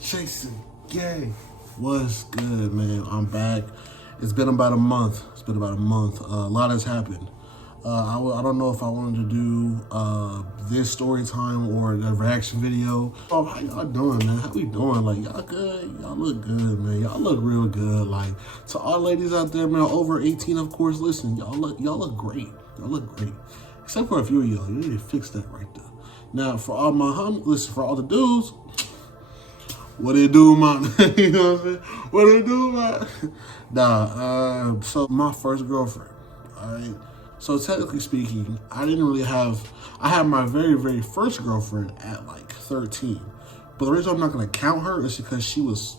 Jason Gay. What's good, man? I'm back. It's been about a month. A lot has happened. I don't know if I wanted to do this story time or the reaction video. Oh, how y'all doing, man? How we doing? Like, y'all good? Y'all look good, man. Y'all look real good. Like, to all ladies out there, man, over 18, of course, listen, y'all look great. Y'all look great. Except for a few of y'all. You need to fix that right there. Now, for all my listen, for all the dudes, what they do, man? You know what I'm saying? What they do, man? Nah, so my first girlfriend, all right? So technically speaking, I had my very, very first girlfriend at like 13. But the reason I'm not going to count her is because she was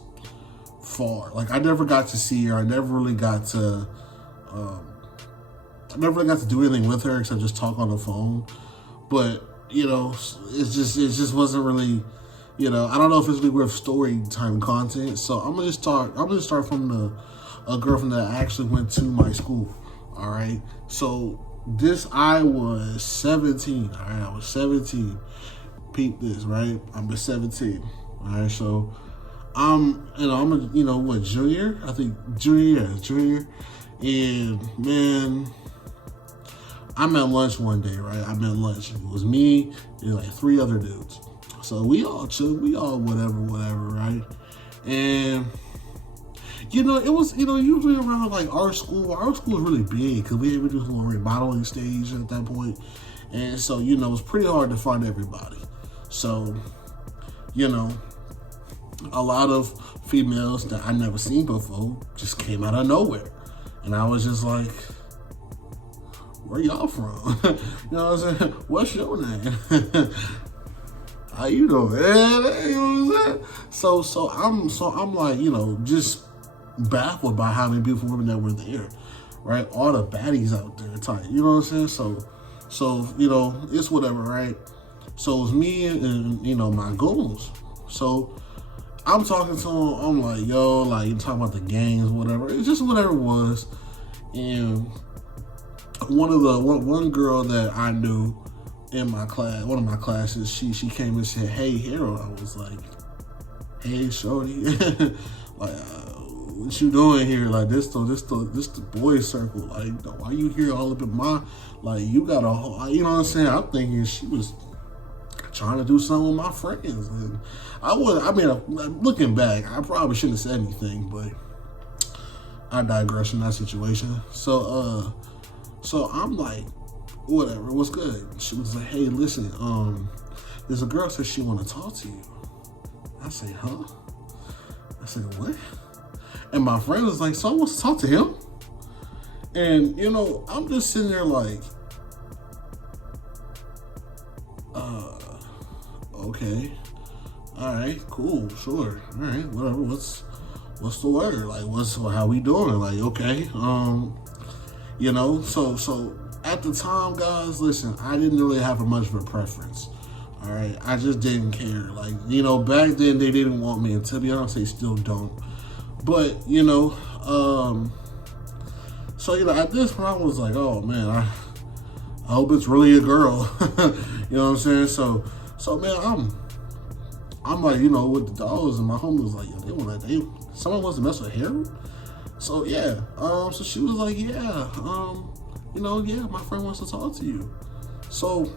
far. Like, I never got to see her. I never really got to do anything with her except just talk on the phone. But, you know, it just wasn't really, you know, I don't know if it's really worth story time content. So I'm gonna start from a girlfriend that actually went to my school. All right. So I was 17. All right, I was 17. Peep this, right? I'm 17. All right, so I'm junior? I think junior. And man, I'm at lunch one day, right? I'm at lunch. It was me and like 3 other dudes. So we all chill, we all whatever, right? And you know, it was, you know, usually around like our school was really big because we were just on a remodeling stage at that point. And so, you know, it's pretty hard to find everybody. So, you know, a lot of females that I never seen before just came out of nowhere. And I was just like, where y'all from? You know what I'm saying? What's your name? How you doing? You know what I'm saying? So I'm like, you know, just baffled by how many beautiful women that were there, right? All the baddies out there, tight. You know what I'm saying? So you know, it's whatever, right? So it was me and you know, my goons. So I'm talking to them. I'm like, yo, like, you talking about the gangs, whatever. It's just whatever it was. And one girl that I knew in my class, one of my classes, she came and said, "Hey, Harold." I was like, "Hey, shorty, like, what you doing here? Like, this the boys' circle. Like, why you here all up in my, like, you got a whole, you know what I'm saying?" I'm thinking she was trying to do something with my friends, and looking back, I probably shouldn't have said anything, but I digress in that situation. So I'm like, whatever, what's good? She was like, "Hey, listen, there's a girl says she want to talk to you." I say, "Huh?" I said, "What?" And my friend was like, "So I want to talk to him?" And, you know, I'm just sitting there like, okay, all right, cool, sure, all right, whatever. What's the word? Like, how we doing? Like, okay, you know, so at the time, guys, listen, I didn't really have much of a preference. All right, I just didn't care. Like, you know, back then they didn't want me, and to be honest, they still don't. But, you know, so, you know, at this point I was like, oh man, I hope it's really a girl. You know what I'm saying? So man, I'm like, you know, with the dogs, and my homie was like, yo, someone wants to mess with Harold? So yeah, so she was like, yeah, you know, yeah, my friend wants to talk to you. So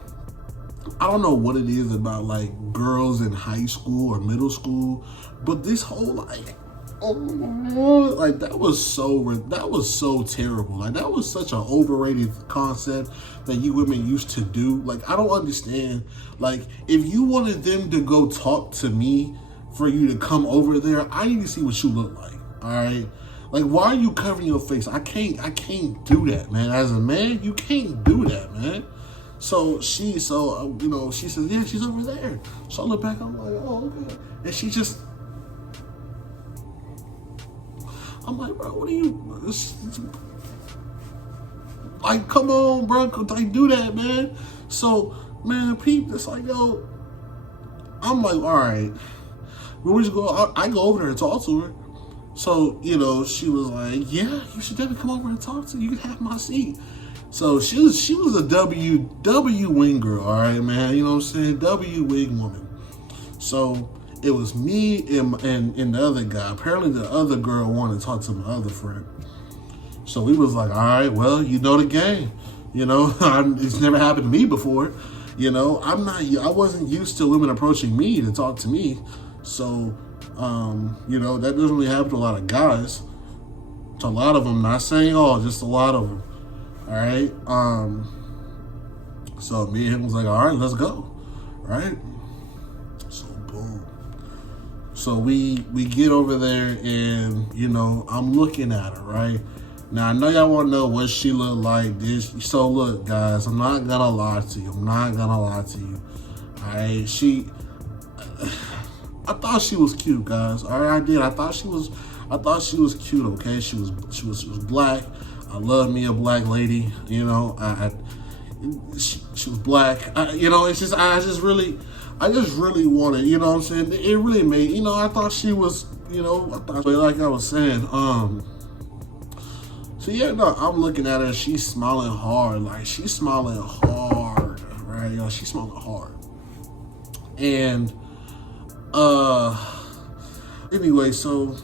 I don't know what it is about like girls in high school or middle school, but this whole like, like that was so terrible. Like, that was such an overrated concept that you women used to do. Like, I don't understand. Like, if you wanted them to go talk to me for you to come over there, I need to see what you look like. All right. Like, why are you covering your face? I can't do that, man. As a man, you can't do that, man. So you know, she says, yeah, she's over there. So I look back, I'm like, oh, okay. And she just, I'm like, bro, what are you, like, come on, bro, like, do that, man. So, man, peep, it's like, yo, I'm like, all right, we just go, I go over there and talk to her. So, you know, she was like, yeah, you should definitely come over and talk to me. You can have my seat. So she was a W wing girl, all right, man. You know what I'm saying? W wing woman. So it was me and the other guy. Apparently, the other girl wanted to talk to my other friend. So we was like, all right, well, you know the game. You know, it's never happened to me before. You know, I wasn't used to women approaching me to talk to me. So, you know, that doesn't really happen to a lot of guys. To a lot of them, not saying all, just a lot of them. All right. So me and him was like, all right, let's go. Right. So boom. So we get over there and, you know, I'm looking at her, right? Now, I know y'all want to know what she looked like. So, look, guys, I'm not going to lie to you. All right? I thought she was cute, guys. All right, I did. I thought she was cute, okay? She was black. I love me a black lady, you know. She was black. You know, it's just, I just really wanted, you know what I'm saying? It really made, you know, I thought she was, you know, like I was saying, so yeah, no, I'm looking at her. She's smiling hard, right? She's smiling hard. And anyway, so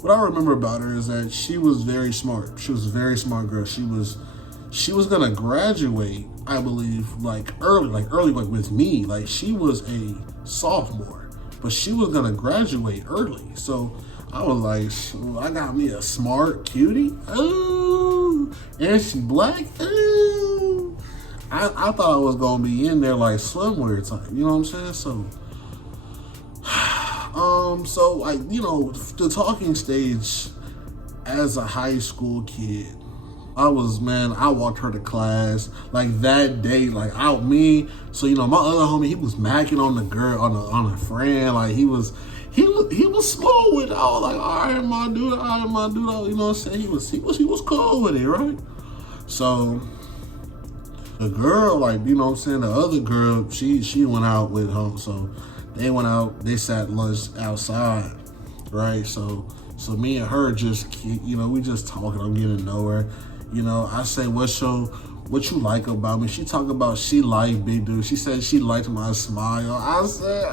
what I remember about her is that she was very smart. She was a very smart girl. She was gonna graduate, I believe, like early with me. Like she was a sophomore, but she was gonna graduate early. So I was like, I got me a smart cutie. Ooh, and she black. Ooh. I thought I was gonna be in there like swimwear type. You know what I'm saying? So like, you know, the talking stage as a high school kid, I walked her to class like that day, like out me. So, you know, my other homie, he was macking on the girl, on a friend. Like he was smooth with it. I was like, all right, my dude, you know what I'm saying? He was cool with it, right? So the girl, like, you know what I'm saying, the other girl, she went out with him. So they went out, they sat lunch outside, right? So me and her just, you know, we just talking, I'm getting to know her. You know, I say, what you like about me? She talk about she liked big dude. She said she liked my smile. I said,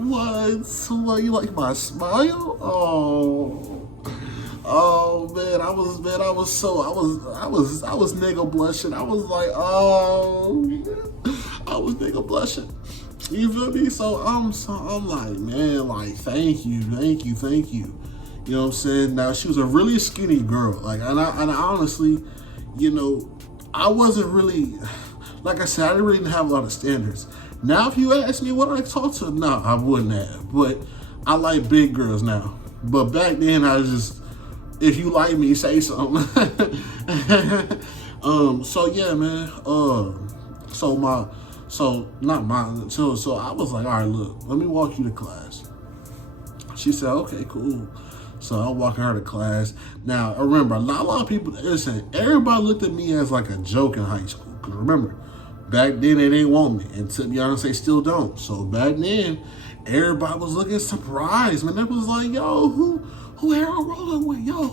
what? You like my smile? Oh man, I was nigga blushing. I was like, I was nigga blushing. You feel me? So I'm like, man, like, thank you. You know what I'm saying? Now, she was a really skinny girl. Like, and I honestly, you know, I wasn't really, like I said, I didn't really have a lot of standards. Now, if you ask me what I talk to, no, I wouldn't have. But I like big girls now. But back then, I was just, if you like me, say something. So yeah, man. So I was like, all right, look, let me walk you to class. She said, okay, cool. So I'm walking her to class. Now, remember, a lot of people, listen, everybody looked at me as like a joke in high school. Because remember, back then they didn't want me. And to be honest, they still don't. So back then, everybody was looking surprised. Man, they was like, yo, who Harold rolling with? Yo,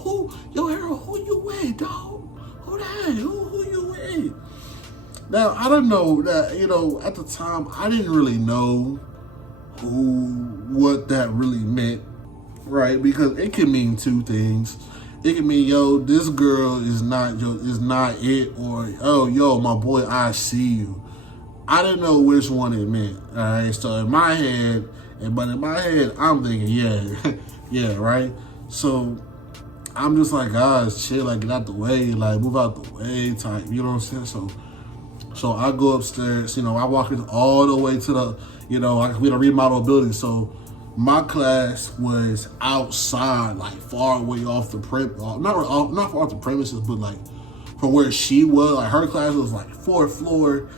Harold, who you with, dog? Who that? Who you with? Now, I don't know that, you know, at the time, I didn't really know what that really meant, right? Because it can mean two things. It can mean, yo, this girl is not it, or, oh, yo, my boy, I see you. I didn't know which one it meant, all right? So in my head, I'm thinking, yeah, right? So I'm just like, guys, chill, like, get out the way, like, move out the way type, you know what I'm saying? So I go upstairs, you know, I walk all the way to the, you know, we had a remodel building. So my class was outside, like far away off the not far off the premises, but like from where she was. Like her class was like 4th floor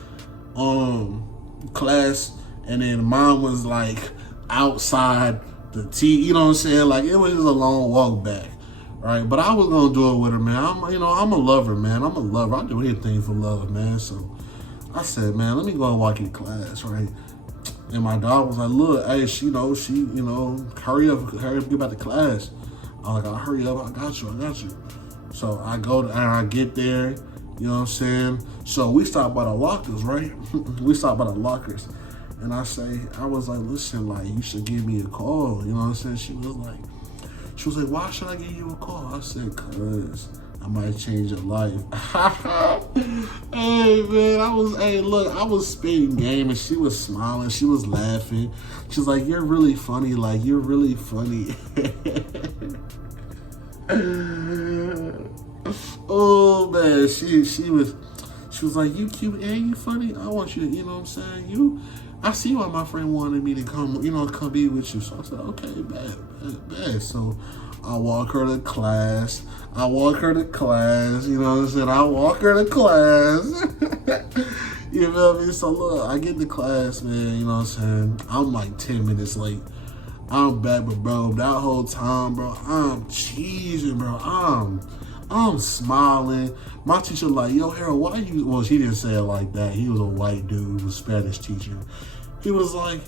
class, and then mine was like outside the you know what I'm saying? Like it was just a long walk back. Right, but I was gonna do it with her, man. I'm a lover, man. I'm a lover. I do anything for love, man. So I said, man, let me go and walk in class, right? And my dog was like, look, hey, she, hurry up, get back to class. I was like, I'll hurry up, I got you. So I go and I get there, You know what I'm saying? So we stopped by the lockers, right? We stopped by the lockers. And I was like, listen, like, you should give me a call. You know what I'm saying? She was like, why should I give you a call? I said, cause I might change your life. Hey man, I was spitting game and she was smiling, she was laughing. She's like, you're really funny, like, you're really funny. Oh man, she was like, you cute and you funny. I want you to, you know what I'm saying? I see why my friend wanted me to come, come be with you. So I said, okay, bad. So I walk her to class. You know what I'm saying? I walk her to class. You feel me? So look, I get to class, man, you know what I'm saying? I'm like 10 minutes late. I'm back, but bro, that whole time, bro, I'm cheesing, bro. I'm smiling. My teacher like, yo, Harold, why you? Well, she didn't say it like that. He was a white dude, a Spanish teacher. He was like,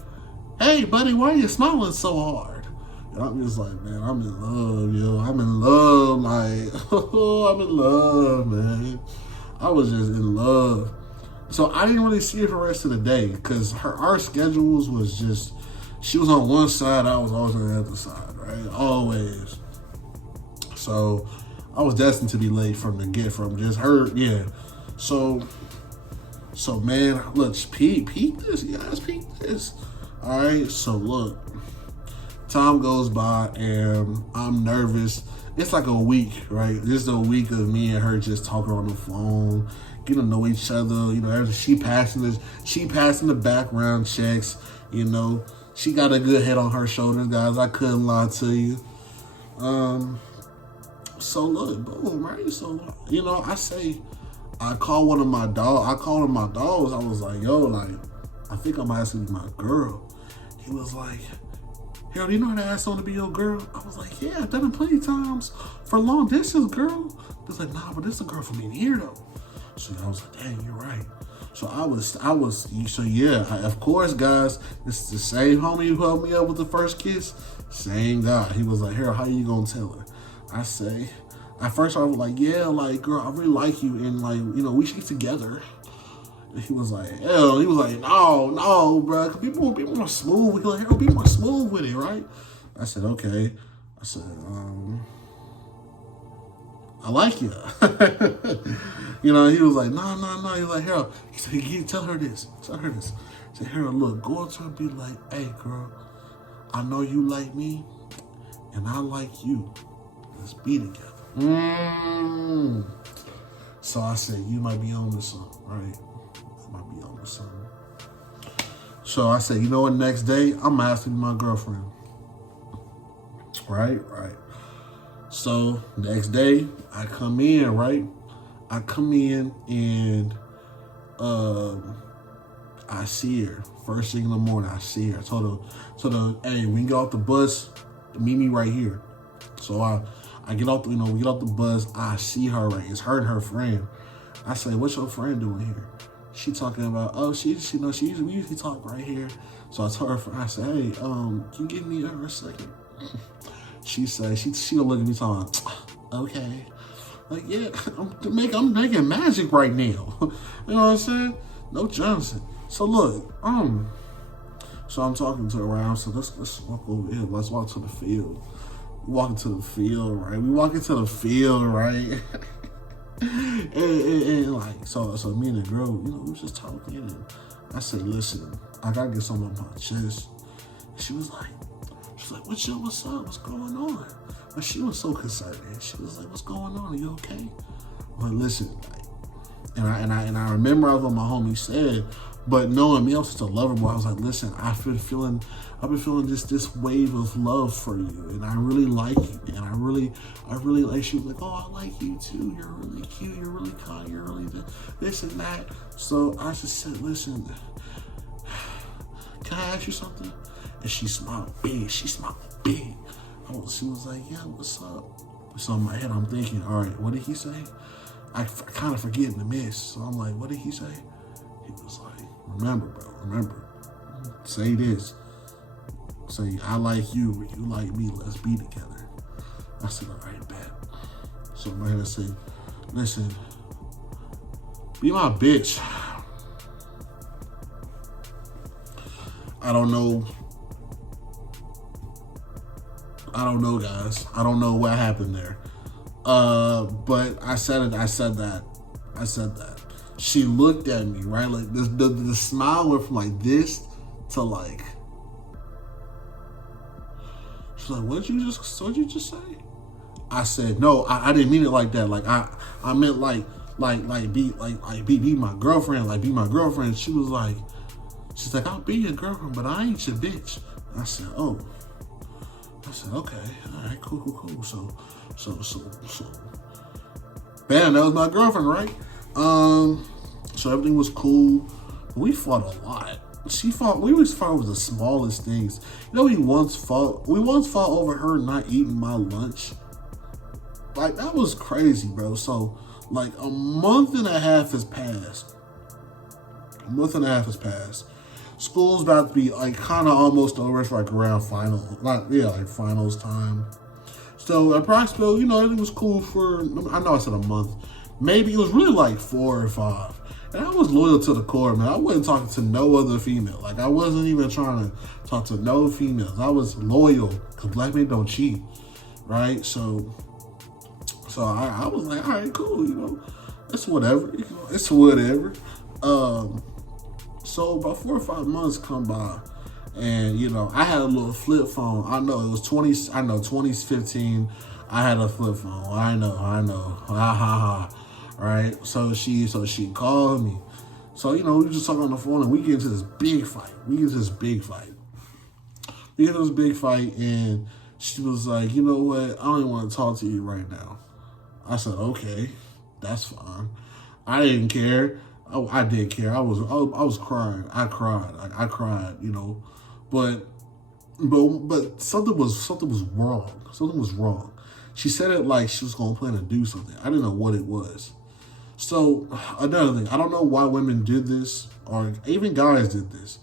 hey, buddy, why are you smiling so hard? And I'm just like, man, I'm in love, yo. I'm in love, like, I'm in love, man. I was just in love. So I didn't really see her for the rest of the day because our schedules was just, she was on one side, I was always on the other side, right? Always. So I was destined to be late from just her, yeah. So man, look, peep this, guys, peep this. All right, so look, time goes by and I'm nervous. It's like a week, right? This is a week of me and her just talking on the phone, getting to know each other. You know, she passing the background checks. You know, she got a good head on her shoulders, guys. I couldn't lie to you. So look, boom, right? So, you know, I called one of my dogs. I was like, yo, like, I think I'm asking my girl. He was like, Harold, do you know how to ask someone to be your girl? I was like, yeah, I've done it plenty of times for long distance, girl. He was like, nah, but this is a girl from in here, though. So I was like, dang, you're right. So of course, guys, this is the same homie who helped me up with the first kiss. Same guy. He was like, Harold, how you gonna tell her? I say, at first I was like, yeah, like, girl, I really like you, and like, you know, we should get together. And he was like, no, bro. People more smooth. We like, Harold, be more smooth with it, right? I said, okay. I said, I like you. You know, he was like, no. He was like, Harold, he said, tell her this. He said, Harold, look, go up to her and be like, hey, girl, I know you like me, and I like you. Let's be together. So I said, you might be on to something, right? I might be on to something. So I said, you know what, next day, I'm gonna ask to be my girlfriend. Right. So next day, I come in, right? And I see her. First thing in the morning, I see her. I told her, hey, when you get off the bus, meet me right here. So I get off, we get off the bus. I see her, right? It's her and her friend. I say, what's your friend doing here? She talking about, we usually talk right here. So I told her, I said, hey, can you give me a second? She said, she'll look at me talking, okay. Like, yeah, I'm making magic right now. You know what I'm saying? No Johnson. So look, so I'm talking to her around. So let's walk over here. Let's walk to the field. We walk into the field, right? and like, so me and the girl, we was just talking. And I said, listen, I gotta get something on my chest. And she was like, what's up? What's going on? But she was so concerned. She was like, what's going on? Are you okay? I'm like, listen, like, and I remember what my homie said, but knowing me, I was just a lover boy. I was like, listen, I've been feeling this wave of love for you, and I really like you, and I really like. She was like, oh, I like you too. You're really cute. You're really kind. You're really this and that. So I just said, listen, can I ask you something? And she smiled big. She was like, yeah, what's up? So in my head, I'm thinking, all right, what did he say? I kind of forget in the miss. So I'm like, what did he say? He was like, remember, say this. Say, I like you, you like me, let's be together. I said, all right, bet. So in my head, I said, listen, Be my bitch. I don't know. I don't know, guys. I don't know what happened there. But I said it. I said that. She looked at me, right? Like the smile went from like this to like. She's like, What'd you just say? I said, no, I didn't mean it like that. Like I meant be my girlfriend, like be my girlfriend. She's like, I'll be your girlfriend, but I ain't your bitch. I said, oh. I said, okay, all right, cool. So, bam, that was my girlfriend, right? So everything was cool. We fought a lot. We always fought over the smallest things. You know, we once fought over her not eating my lunch. Like, that was crazy, bro. So, like, a month and a half has passed. School's about to be, like, kind of almost over. It's, like, around finals time. So, approximately, you know, everything was cool for, I know I said a month. Maybe it was really, like, 4 or 5. And I was loyal to the core, man. I wasn't talking to no other female. Like, I wasn't even trying to talk to no females. I was loyal, because black men don't cheat, right? So I was like, all right, cool, you know, it's whatever, So about 4 or 5 months come by, and you know, I had a little flip phone. I know it was 2015. I had a flip phone. I know, ha. Right? So she called me. So you know, we just talking on the phone, and we get into this big fight. And she was like, you know what? I don't even want to talk to you right now. I said, okay, that's fine. I didn't care. I did care. I was crying. I cried, you know, but something was wrong. She said it like she was gonna plan to do something. I didn't know what it was. So another thing, I don't know why women did this or even guys did this,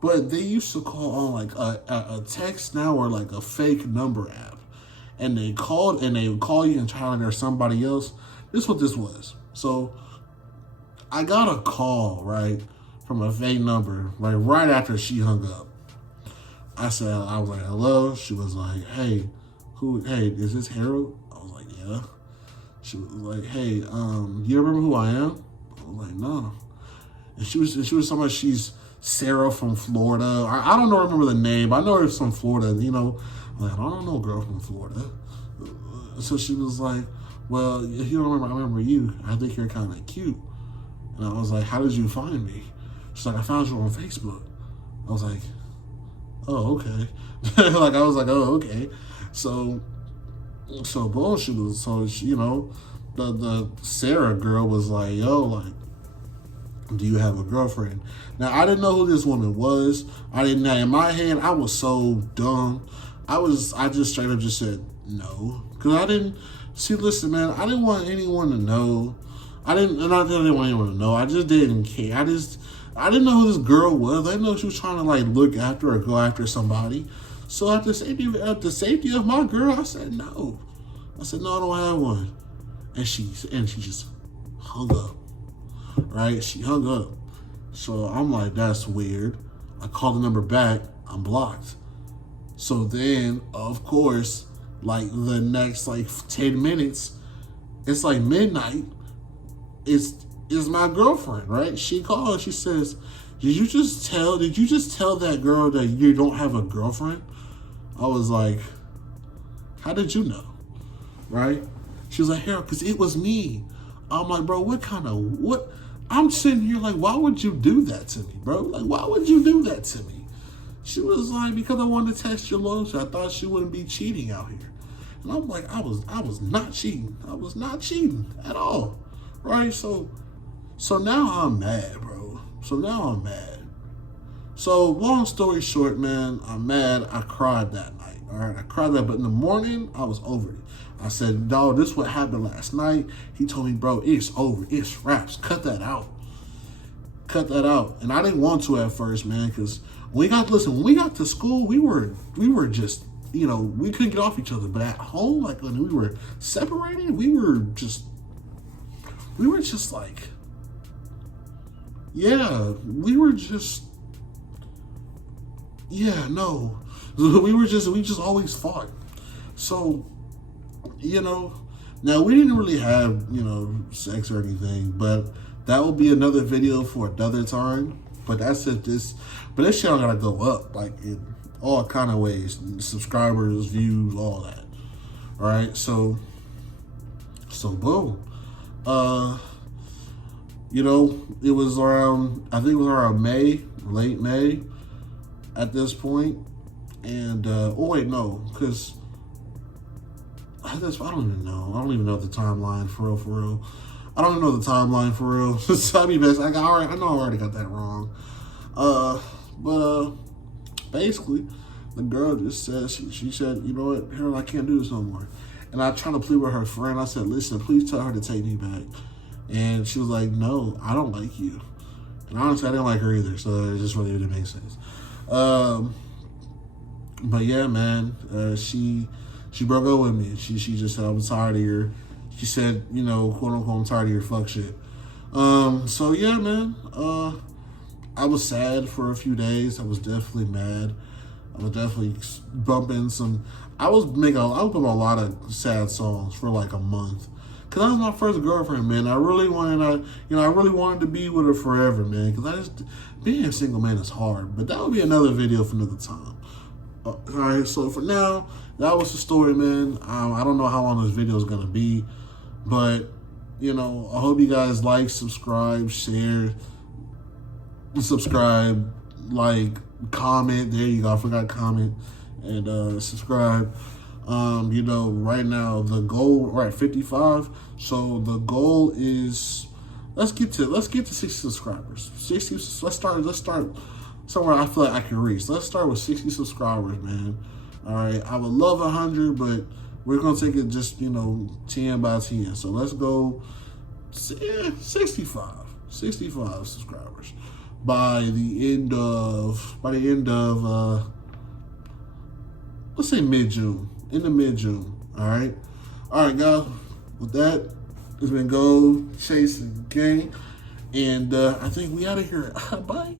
but they used to call on like a text now or like a fake number app. And they would call you and try to there's somebody else. This is what this was. So I got a call, right, from a fake number, like right after she hung up. I was like, hello. She was like, hey, is this Harold? I was like, yeah. She was like, hey, you remember who I am? I was like, no. And she was talking about she's Sarah from Florida. I don't know, remember the name, but I know it's from Florida, you know. Like, I don't know a girl from Florida. So she was like, well, if you don't remember, I remember you. I think you're kind of cute. And I was like, how did you find me? She's like, I found you on Facebook. I was like, oh, okay. Okay. So boom, you know, the Sarah girl was like, yo, like, do you have a girlfriend? Now, I didn't know who this woman was. In my head, I was so dumb. I just straight up just said no. Because listen, man, I didn't want anyone to know. I didn't want anyone to know. I just didn't care. I didn't know who this girl was. I didn't know she was trying to like look after or go after somebody. So at the safety of my girl, I said no. I said, no, I don't have one. And she just hung up. Right? She hung up. So I'm like, that's weird. I called the number back. I'm blocked. So then, of course, like the next like 10 minutes, it's like midnight. It's my girlfriend, right? She called. She says, did you just tell that girl that you don't have a girlfriend? I was like, how did you know? Right? She was like, Harold, because it was me. I'm like, bro, what? I'm sitting here like, why would you do that to me, bro? Like, why would you do that to me? She was like, because I wanted to test your loyalty. I thought she wouldn't be cheating out here. And I'm like, I was not cheating. I was not cheating at all. Right? So now I'm mad, bro. So long story short, man, I'm mad. I cried that night. All right, I cried that, but in the morning, I was over it. I said, dog, this is what happened last night. He told me, bro, it's over. It's wraps. Cut that out. And I didn't want to at first, man, because when we got to school, we were just, you know, we couldn't get off each other. But at home, like when we were separated, we were just like, yeah, we were just, yeah, no, we just always fought. So, you know, now we didn't really have, sex or anything, but that will be another video for another time. But that's it. But this channel gotta go up, like in all kind of ways, subscribers, views, all that. All right, so boom. Uh, it was around, I think it was around May, late May, at this point, and oh wait, no, because I don't even know. I don't even know the timeline for real. I don't even know the timeline for real. So I mean, I know I already got that wrong. But basically, the girl just said, she said, you know what, Harold, I can't do this no more. And I tried to plead with her friend. I said, listen, please tell her to take me back. And she was like, no, I don't like you. And honestly, I didn't like her either, so it just really didn't make sense. But yeah, man, she broke up with me. She just said, I'm tired of your, she said, quote unquote, I'm tired of your fuck shit. So yeah, man, I was sad for a few days. I was definitely mad. I was definitely bumping I was bumping a lot of sad songs for like a month. Cause that was my first girlfriend, man. I really wanted to be with her forever, man. Cause being a single man is hard. But that would be another video for another time. All right, so for now, that was the story, man. I don't know how long this video is gonna be, but I hope you guys like, subscribe, share, like, comment. There you go. I forgot comment and subscribe. Right now the goal, we're at 55. So the goal is let's get to 60 subscribers. 60. Let's start somewhere I feel like I can reach. Let's start with 60 subscribers, man. All right. I would love 100, but we're gonna take it just 10 by 10. So let's go 65 subscribers by the end of let's say mid-June. In the mid-June. All right, guys. With that, it's been Gold Chase Gang, and I think we out of here. Bye.